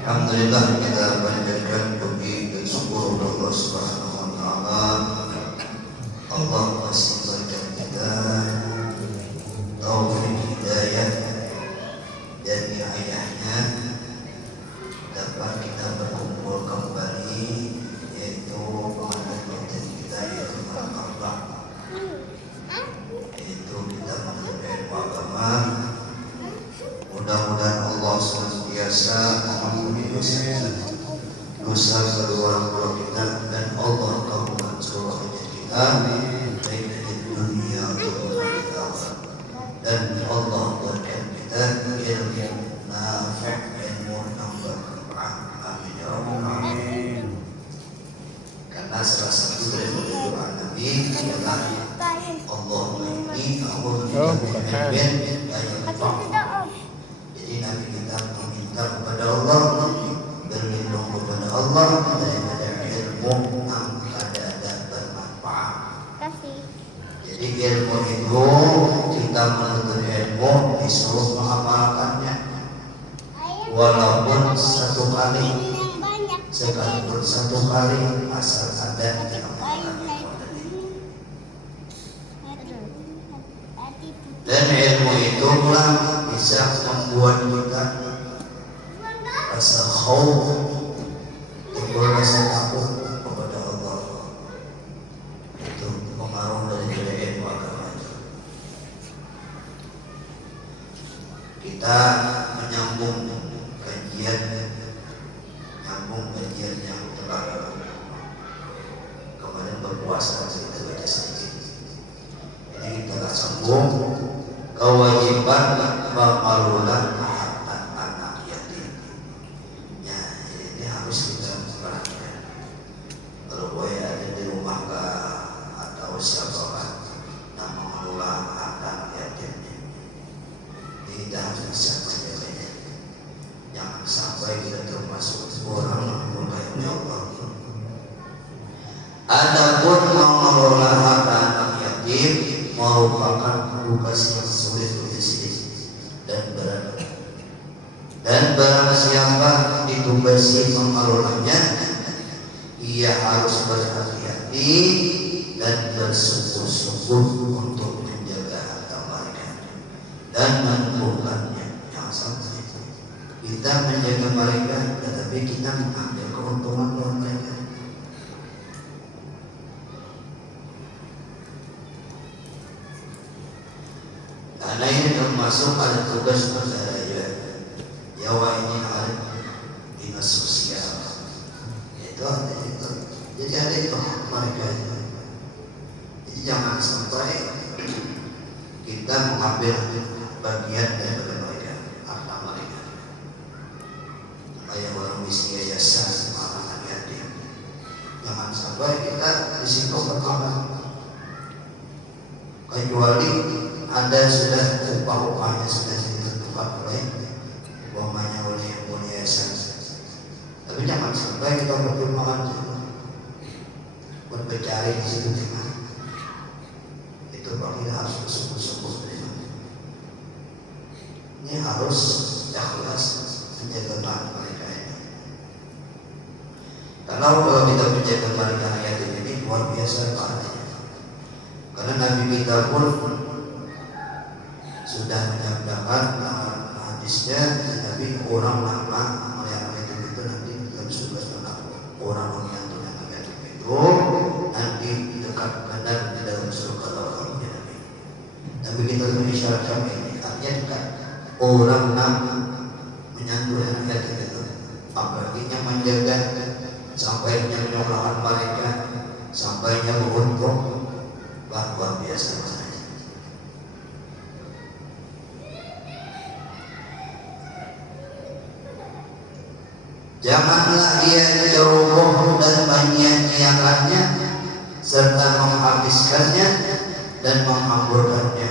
Alhamdulillah, kita panjatkan puji dan syukur kepada Allah Subhanahu wa taala. Allah masih berikan kita taufik hidayah dan ayahnya dapat kita berkumpul kembali, yaitu mengenai konten kita yaitu Al-Qur'an, yaitu kita mengenai agama. Mudah-mudahan Allah senantiasa mengampuni dosa kedua orang tua kita dan Allah kabulkan seluruh hajat kita, baik di dunia ataupun di akhirat. Dan Allah berikan kita ilmu nafi', ilmu yang bermanfaat. Amin ya rabbal alamin. Karena salah satu dari doa Nabi adalah Allahumma inni a'udzubika min ilmin Jadi Nabi kita meminta kepada Allah, berlindung kepada Allah daripada ilmu yang ada bermanfaat. Jadi ilmu itu kita menuntut ilmu disuruh mengamalkannya, walaupun satu kali, sekalipun satu kali asal ada yang mengamalkan. Dan ilmu itu pula bisa membuat kita rasa khauf, timbul rasa takut kepada Allah. Itu pengaruh dari ilmu agama itu. Kita menyambung kajian yang telah kemarin berpuasa kita baca sedikit. Ini kita akan sambung kewajiban mengelola harta anak yatim. Ya, ini harus kita perhatikan. Kalau boleh ada di rumah atau siapa yang mengelola anak yatim, tidak bisa menjaganya. Jangan sampai kita termasuk orang yang murkai Allah. Adapun mengelola harta anak yatim merupakan tugas yang sulit untuk dan berat. Dan barang siapa ditugasi mengelolanya, ia harus berhati-hati dan bersungguh-sungguh untuk menjaga harta mereka dan menumbuhkannya. Jangan sampai kita menjaga mereka, tetapi kita mengambil keuntungan dari mereka. Karena ini termasuk ada tugas negara ya. Jawa ini ada dinas sosial. Itu ada itu. Jadi ada itu mereka itu. Jadi jangan sampai kita mengambil bagian dari mereka, harta mereka. Kayak orang miskin yayasan, anak yatim. Jangan sampai kita risiko berkorban. Kecuali Anda sudah upah-upahnya sudah ditentukan oleh umpamanya oleh yayasan. Tapi jangan sampai kita pertimbangan berbicara di situ dengan itu kita harus bersungguh-sungguh. Ini harus ikhlas menjaga mereka ini. Kalau kita menjaga mereka yatim ini luar biasa pahalanya. Karena Nabi kita pun sudah menyabdakan hadisnya, Nabi orang lama melihat itu nanti dalam surga orang yang tunang yatim itu nanti dekat kanan di dalam surga Allah Nabi. Nabi kita mengisyaratkan ini artinya dekat orang lama menyantu anak yatim itu, apalagi yang menjaga sampainya menyokongkan mereka, sampainya beruntung. Luar biasa rasanya. Janganlah ia ceroboh dan menyia-nyiakannya serta menghabiskannya dan menghamburkannya.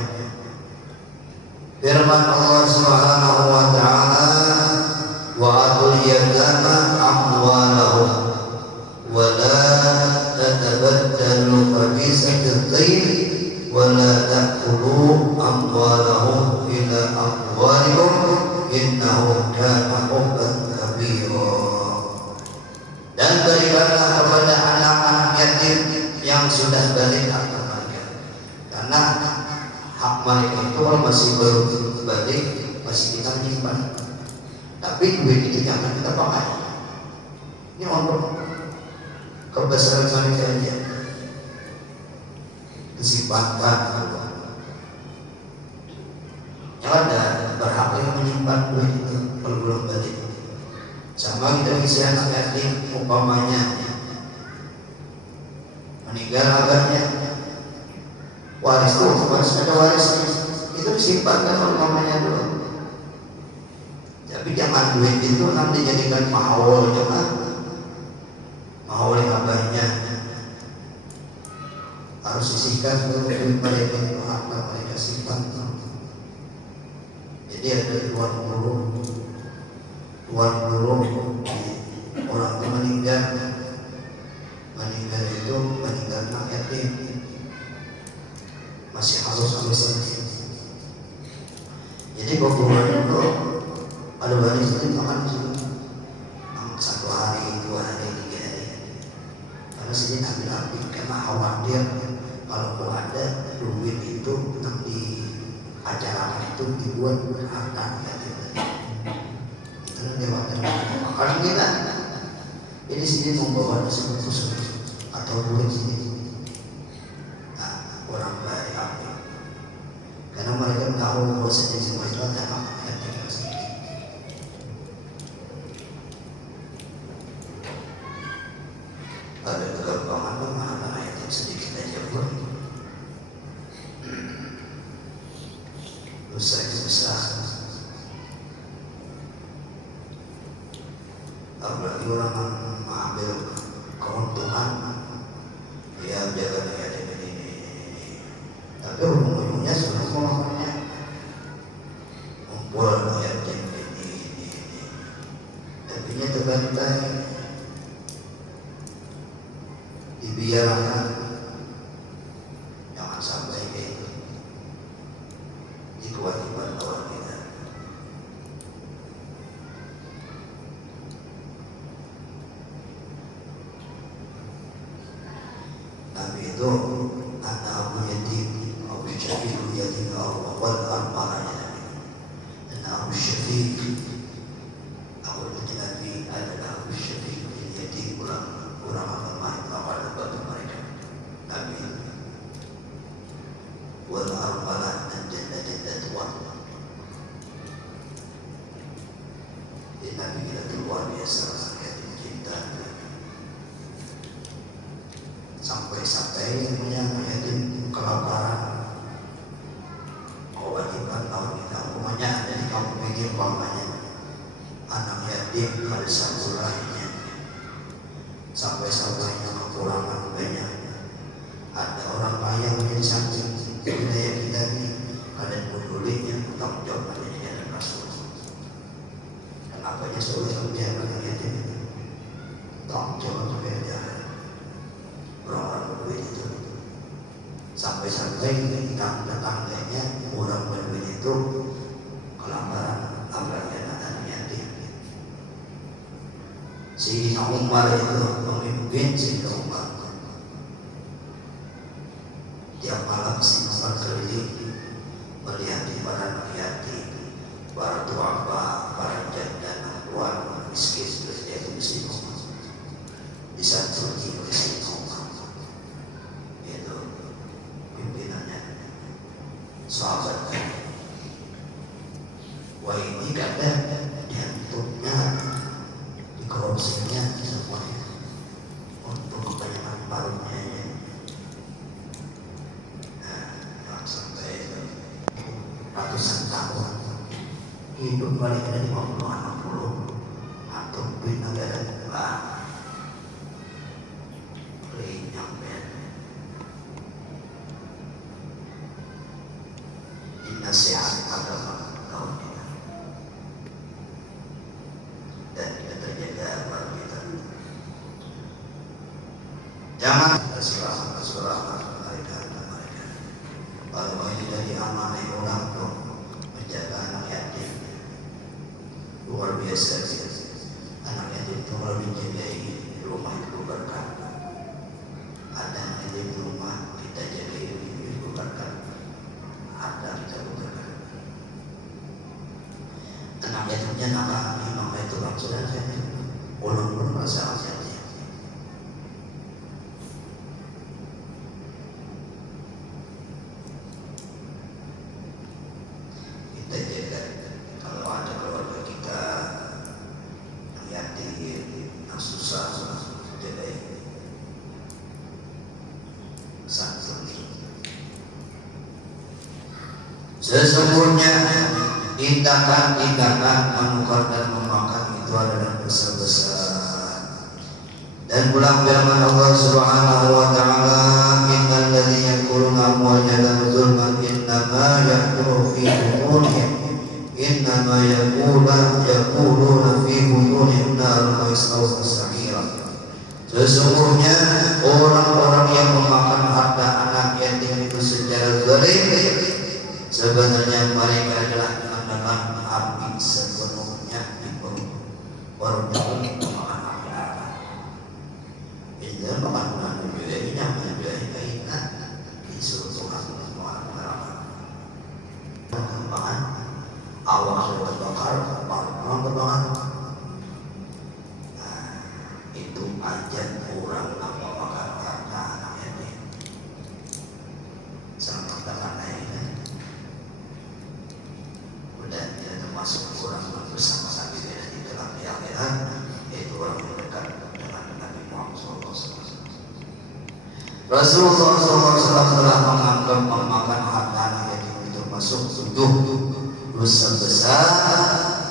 Firman Allah Subhanahu wa taala, wa atul yatama amwalahum wa la tatabaddalu khabisat at-tayyib wa la ta'kulu amwalahum ila amwalikum innahu kana hubban kabira. Dan berikanlah kepada anak-anak yatim yang sudah balik hak mereka, karena hak mereka itu masih belum balik, masih kita menyimpan. Tapi duit itu jangan kita pakai. Ini untuk kebesaran mereka aja, kesimpankan. Yang ada berhak yang menyimpan duit itu kalau belum balik. Sama kita isi anak yatim, umpamanya meninggal abahnya, waris tuh, waris ada waris itu disimpan kan oleh mamanya dulu. Tapi jangan duit itu nanti jadikan mahal, jangan mahal yang abahnya, harus sisihkan dulu duit mereka itu harta mereka simpan. Jadi ada tuan guru orang itu meninggal itu meninggal anak yatim, masih halus-halusan. Jadi kebetulan itu ada waris itu makan satu hari, 2 hari, 3 hari, karena sini ambil karena khawatir kalau ada duit itu nanti acara itu dibuat harta yatim. Kalau kita ini sini membawa nasi khusus atau kulit sini, orang baik apa? Karena mereka tahu bahwa sini semua itu ada apa yang tinggal sini. Ada kegampangan ayat yang sedikit aja pun. Dosa itu besar. Apalagi orang mengambil keuntungan, dia menjaga yatim ini. Tapi ujung-ujungnya sebenarnya melakukannya ngumpul yatim ini. Tapi nya terbantai, dibiarkan, jangan sampai itu. Itu kewajiban orang kita. Nabi itu ada Abu Yatim, Abu Syafiq Yatim, wal arba'a. Dan Abu Syafiq, Abu Nabi adalah Abu Syafiq Yatim, orang akan main kepada batu mereka. Nabi wal arba'a dan janda-janda tua. Nabi kita luar biasa yatim cinta. Sampai punya yatim kelaparan, kewajiban tahun kita umpamanya ada di kampung ini, umpamanya anak yatim ada saburainya, sampai-sampainya kekurangan banyak. Ada orang kaya menjadi samping budaya kita ini, kalian pedulihnya tanggung jawab pada dan Rasul. Kenapanya sulit membiarkan anak yatim itu tanggung jawab beda. Orang berduit itu sampai-sampai tetangganya orang berduit itu kelaparan, apalagi anak yatim. Sayyidina Umar itu pemimpin Sayyidina Umar. Tiap malam Sayyidina Umar keliling melihat para anak yatim, para duafa, para janda, keluarga miskin seperti itu di sini. Di satu di sini sahabat. Wah ini kata diantuknya, dikorupsinya semuanya untuk kebanyakan paruhnya. Nah, sampai ratusan tahun hidup balik dari 50-60 atau tungguin negara lah lenyap men ini nasihat agama tahun ini dan kita terjaga baru kita jangan surah mereka kalau ini dari amanah orang tuh menjaga anak yatim luar biasa anak yatim itu kalau dijagai rumah itu berkah ada anak yatim di rumah kita jagai itu berkah ada kita berkah anak yatimnya nakal maka itu sudah saya ulang masalah saja kita jaga kalau ada keluarga kita yang yatim yang susah jaga santuti sesungguhnya tindakan menukar dan memakan itu adalah dosa besar dan pulang firman Allah Subhanahu wa taala innal ladzina yaquluna amwalana zulman innama yaqulu fi butunihim innama yaquluna fi butunihim nar wa yaslawna sa'ira sesungguhnya orang-orang yang memakan harta anak yatim itu secara zalim sebenarnya mereka adalah menelan api sepenuhnya di orang yang memakan harta ini makanan budayanya kaitan disuruh Tuhan pengembangan awal sudah bakar pengembangan itu aja kurang apa makan harta anak ini sama tangan lainnya udah tidak termasuk kurang bersama-sama di dalam akhirat yaitu orang yang dekat dengan Nabi Muhammad SAW. Rasulullah SAW telah menganggap memakan harta anak yatim itu masuk 7 dosa besar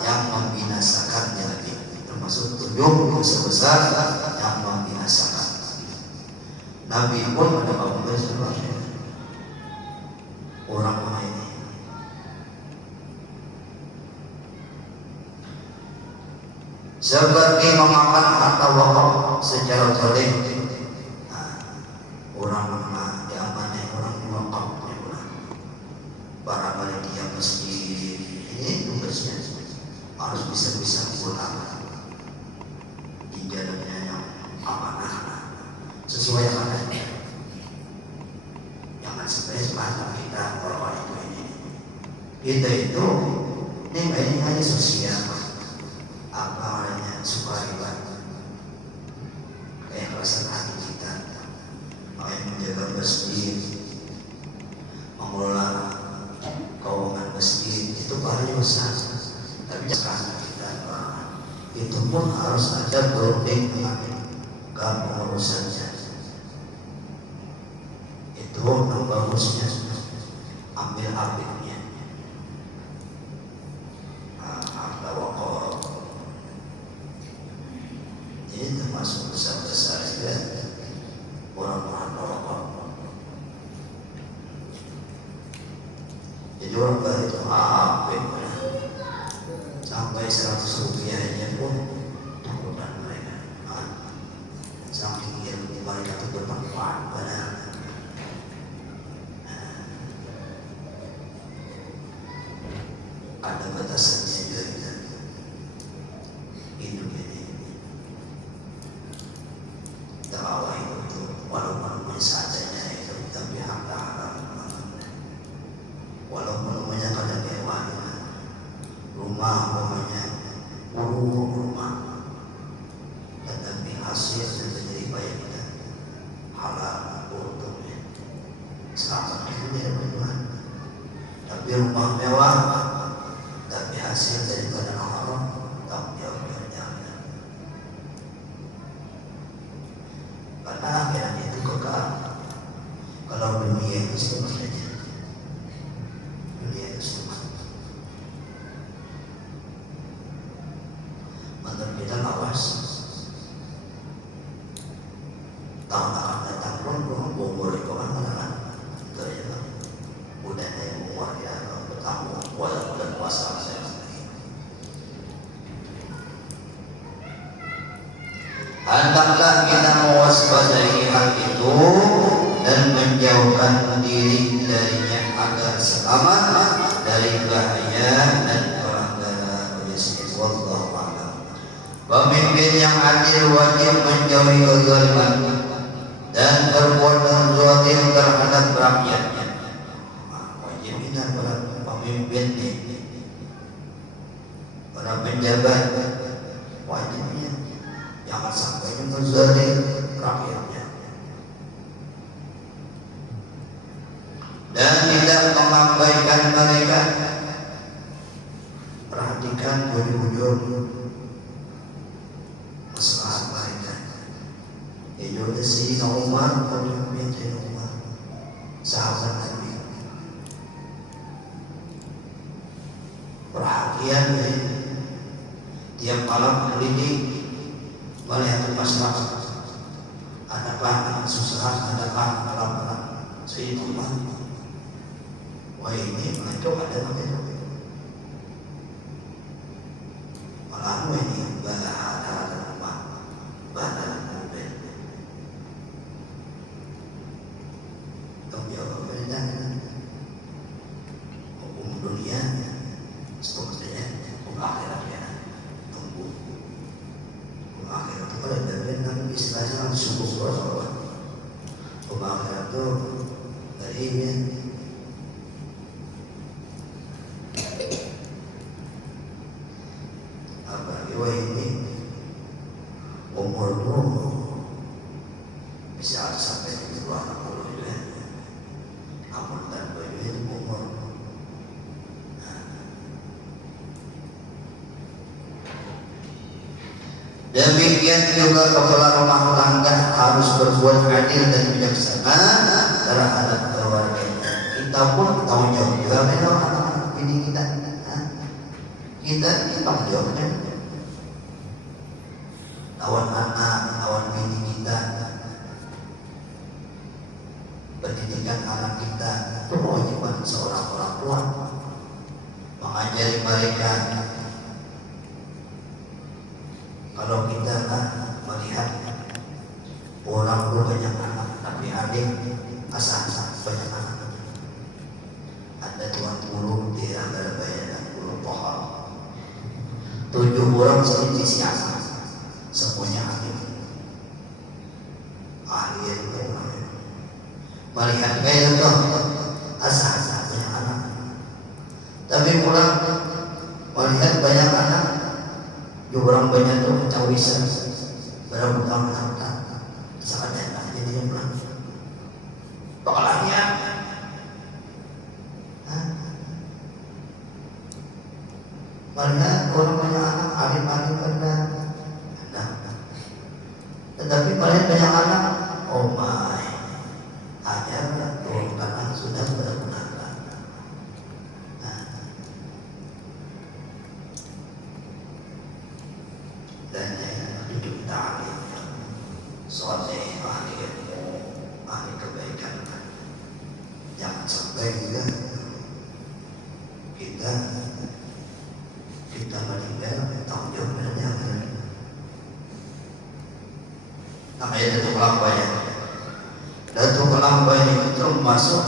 yang membinasakannya lagi termasuk 7 dosa besar yang membinasakan. Nabi pun pada waktu orang ini seperti memakan harta wakaf secara zalim. Orang mana diamanai orang wakaf para panitia masjid ini tugasnya harus bisa pulang di jalannya yang amanah sesuai amanahnya. Jangan sampai semacam kita orang ini kita itu ini hanya sosial apa namanya sukarela kayak perasaan hati kita mau menjaga masjid mengelola keuangan masjid itu paling besar tapi sekarang kita itu pun harus ada bonding dengan pengurusannya itu yang bagusnya ambil ambilnya harta wakaf ini termasuk besar-besar juga orang-orang wakaf. Jadi orang baru itu sampai 100 rupiahnya pun takutan mereka saking yang mereka itu bermanfaat pada ada batasannya juga kita hidup ini terawih itu walaupun seadanya itu tapi harta haram walaupun punya kadang hewan rumah umpamanya rumah tetapi hasil dan menjadi baik kita halal untungnya selamat dunia beriman tapi rumah mewah tapi hasil daripada haram tak jauh berjalan karena akhirat itu kekal kalau dunia itu semua saja dunia itu semua menurut kita awas. Tahun akan datang pun umur itu kan anak itu ya, udah ada umur ya, bertanggung bulan puasa saya. Hendaklah kita mewaspadai hal itu dan menjauhkan diri darinya agar selamat dari bahaya dan pelanggaran bisnis. Wallahu a'lam. Pemimpin yang adil wajib menjauhi kezaliman dan perbuatan zalim terhadap rakyatnya. Wajib kita para pemimpin nih, para penjabat, wajibnya jangan sampai menzalim rakyatnya dan tidak mengabaikan mereka. Perhatikan jujur masalah mereka. Itu si Umar, pemimpin Umar, sahabat Nabi. Perhatian ya, tiap malam keliling melihat masyarakat, adakah susah, adakah malam-malam Sayyid Umar. Wah ini itu ada namanya malam ini bahada rumah bahada mobil jawab beda hukum dunia seterusnya hukum akhiratnya tunggu hukum akhirat itu ada dengan istilahnya sungguh suara hukum akhirat itu dari ini ini umur bisa sampai 20 ya. Amun dan itu umur. Demikian juga kepala rumah tangga harus berbuat adil dan bijaksana terhadap keluarganya. Kita pun tanggung jawab juga dengan anak-anak ini kita tanggung jawabnya. Lawan anak, lawan bini kita, pendidikan anak kita itu kewajiban seorang orang tua, mengajari mereka. Kalau kita melihat orang tua banyak anak, tapi adik asal-asal banyak anak. Ada tuan guru di Surabaya dan guru pohon, 7 orang seperti siapa? Semuanya ahli itu melihat kayak itu asal-asal banyak anak, tapi pulang melihat banyak anak juga orang banyak tuh cawisan berapa tahun harta sangat enak jadi pulang bakalanya melihat orang banyak anak alim-alim benar. Tetapi paling banyak anak, oh my, hanya turun tanah sudah benar-benar. Dan hidup ta'lim, soleh, ahli ilmu, ahli kebaikan. Jangan sampai juga kita meninggal tanggung jawab dengan namanya Datuk Lambayan. Datuk Lambayan itu termasuk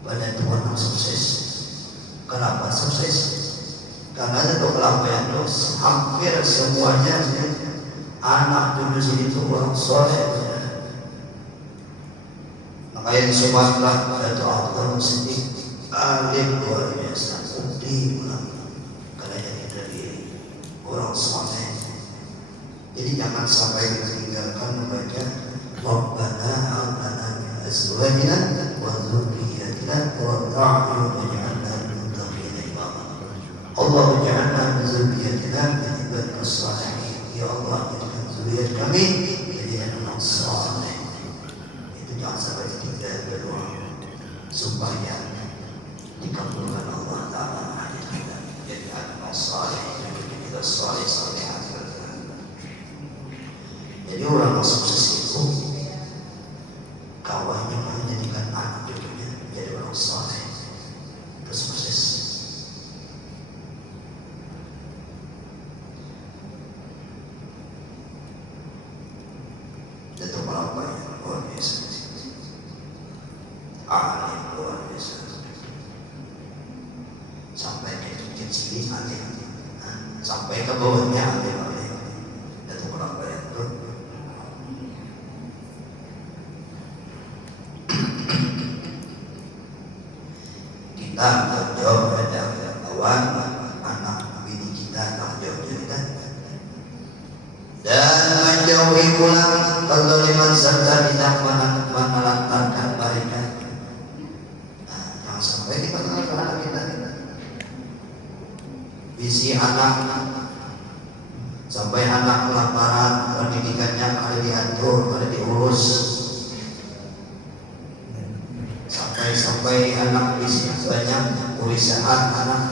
pada Tuhan yang sukses. Kenapa sukses? Karena Datuk Lambayan itu hampir semuanya anak cucu itu orang soleh. Makanya di Sumatera Datuk Abdul Siddiq alim luar biasa, ukti ulama, karena dari orang soleh. Jadi jangan sampai meninggalkan membaca Rabbana hab lana min azwajina wa dhurriyyatina qurrata a'yun waj'alna lil muttaqina imama. Allahumma ij'alna min dhurriyyatina min ibadika shalihin. Ya Allah, jadikan zuriat kami jadi anak saleh. Itu jangan sampai kita berdoa supaya dikabulkan Allah Ta'ala hajat kita jadi anak saleh, jadi kita saleh-saleh. Jadi orang sukses itu kawannya menjadikan anak cucunya menjadi orang saleh, terus sukses. Itu apa yang luar biasa, alim luar biasa, sampai ke kecil alim, sampai ke bawahnya alim. Itu apa yang kita jawab pada kawan anak bini kita, tanggung jawab kita, dan menjauhi pula kezaliman serta tidak menelantarkan mereka. Jangan sampai kita menelantarkan anak kita. Visi anak sampai anak kelaparan, pendidikannya ada diatur, ada diurus. Sampai anak isi banyak urusan anak.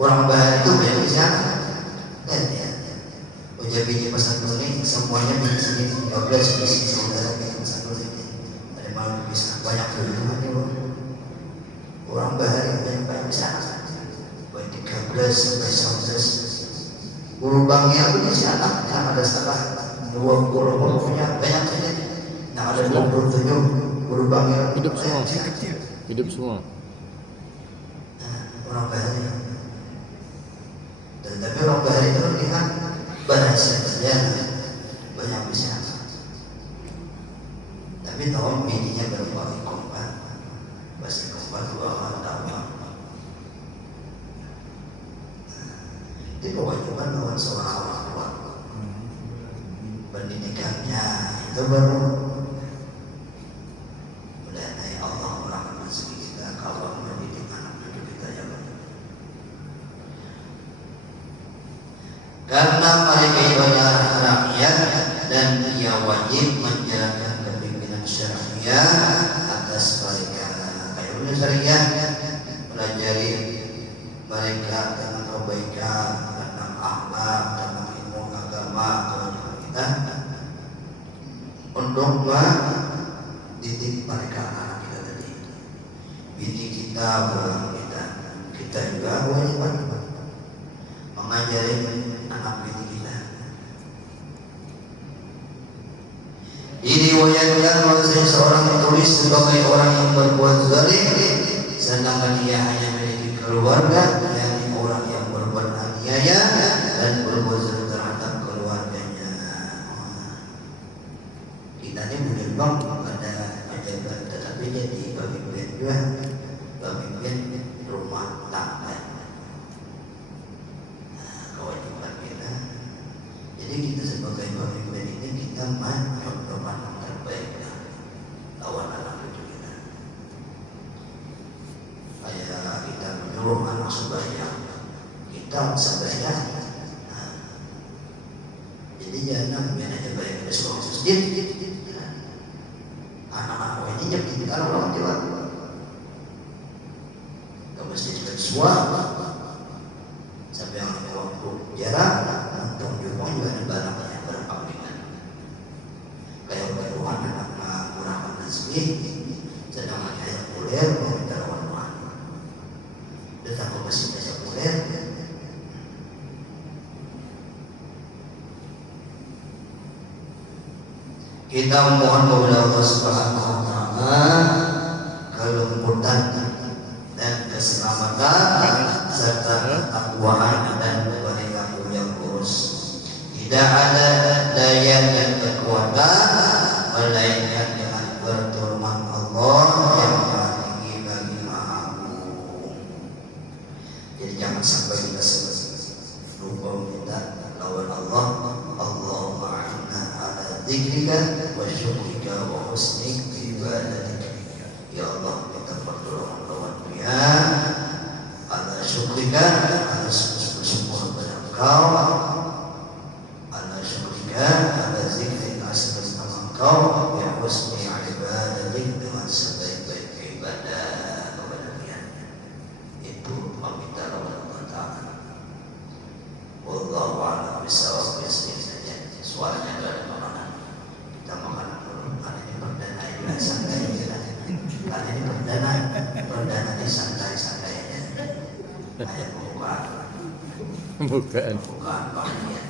Orang bahar itu banyak urusan. Dan ya, ujar biji pasang kuning semuanya di sini 13 biji saudara di pasang kuning. Ada malu bisa banyak dulu. Orang bahar itu banyak bisa. Baik 13 sampai 19. Guru bangnya punya si anaknya ada salah 20 punya banyak saja. Yang ada 27. Hidup semua. Hidup semua. Orang bahari. Tetapi orang bahari itu lihat bahasa saja banyak bisa. Tapi tahu bininya baru pakai kompak, pasti kompak 2 tahun. Itu kewajiban lawan seorang orang tua. Pendidikannya itu baru. Karena mereka adalah rakyat dan ia wajib menjalankan kepimpinan syariah atas mereka. Kepimpinan syariah pelajari mereka tentang kebaikan, tentang akhlak, tentang ilmu agama, kewajiban kita untuk mendidik mereka anak kita tadi, bini kita, pulang kita juga kewajiban mengajari anak bini kita. Diriwayatkan bahwasanya seorang ditulis sebagai orang yang berbuat zalim, sedangkan ia hanya memiliki keluarga, yakni orang yang berbuat aniaya dan berbuat zalim terhadap keluarganya. Kita ini bukan bang pada ajaran, tetapi jadi pemimpin juga, pemimpin rumah tangga. Jadi kita sebagai pemimpin ini kita mencontohkan yang terbaik lawan anak cucu kita. Kayak kita menyuruh anak sembahyang, kita sembahyang. Jadi jangan aja bayar ke sekolah masjid. Anak-anak ini jadi kalau orang Jawa ke masjid bersuara sampai yang ada waktu jarang. Jumlah juga ada barangnya berpamringan. Kayak berdoa anak menggunakan tasbih, sedangkan ayat kuliah meminta lawan. Datang ke masjid ayat kuliah. Kita mohon kepada Allah Subhanahu wa taala kelembutan dan keselamatan serta ketakwaan dan perilaku yang lurus. Tidak ada daya dan kekuatan melainkan dengan pertolongan Allah yang tinggi bagi Maha Agung. Jadi jangan sampai kita lupa minta lawan Allah. Allahumma a'inna ala dzikrika wa syukrika wa husni ibadatika. Ya Allah, minta pertolongan lawan Dia ala syukrika, atas bersyukur kepada Engkau, ada zikir atas nama Engkau, ya husni ibadatik, dengan sebaik-baik ibadah kepada Dia. Itu meminta lawan Allah Ta'ala. Wallahu a'lam bishawab. Saja ayat pembukaan Bukan. bahagia.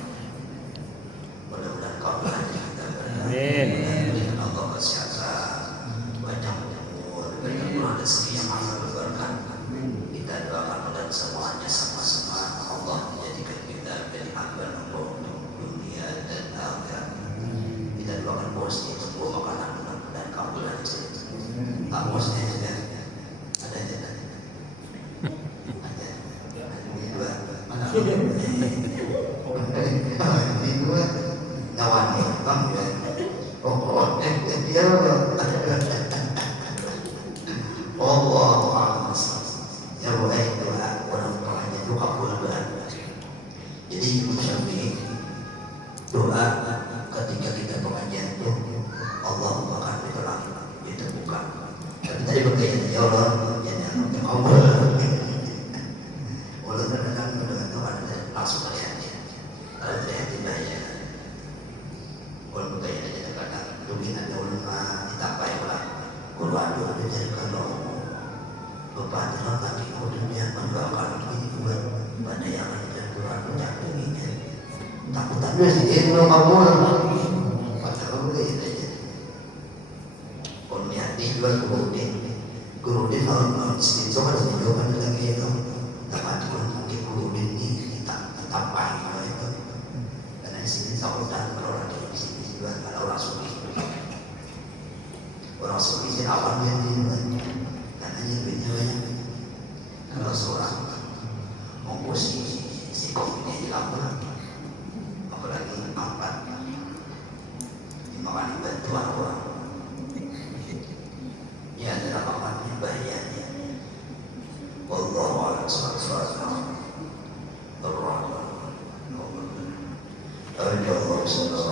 Mudah-mudahan kau belajar kita Amin. berikan Allah kesehatan, panjang umur, berikan Allah rezeki yang amat berberkah. Kita doakan dan semuanya sama-sama Allah menjadikan kita menjadi hamba Allah untuk dunia dan akhirat. Kita doakan bos itu semua makanan dan kabul dan Pak bosnya juga ada aja tadi. Ada. Ini dua. Mana? Ini dua. Nyawanya bang ya. Oh, dia Allah ya boleh doa orang tuanya itu kabul doa. Jadi Syafi'i doa ketika kita pengajian itu Allah akan berdoa itu bukan. Tapi tadi berkaitan ya Allah jadi kabul. Walau kadang-kadang dengan Tuhan langsung melihat dia. Kalau tidak ya. Walau berkaitan kadang-kadang mungkin ada ulama ditapai pula Quran doa dijadikan doa. Bapak telah kaki dunia mendoakan ini buat pada yang ada Quran menjadikannya. Takut-takut sih dia belum kabul. Padahal itu aja. Poniati juga guru dia kalau sedikit soal menjawabkan lagi itu. Dapat mungkin guru ini tetap baik itu. Karena di sini sahutan kalau lagi di sini juga kalau orang suki sih awal dia ini. Katanya duitnya banyak. Kalau seorang ongkos si kopinya di lapangan, apalagi empat, dimakan bantuan orang. Ini adalah makannya bahayanya. Wallahu a'lam bishawab. Allah.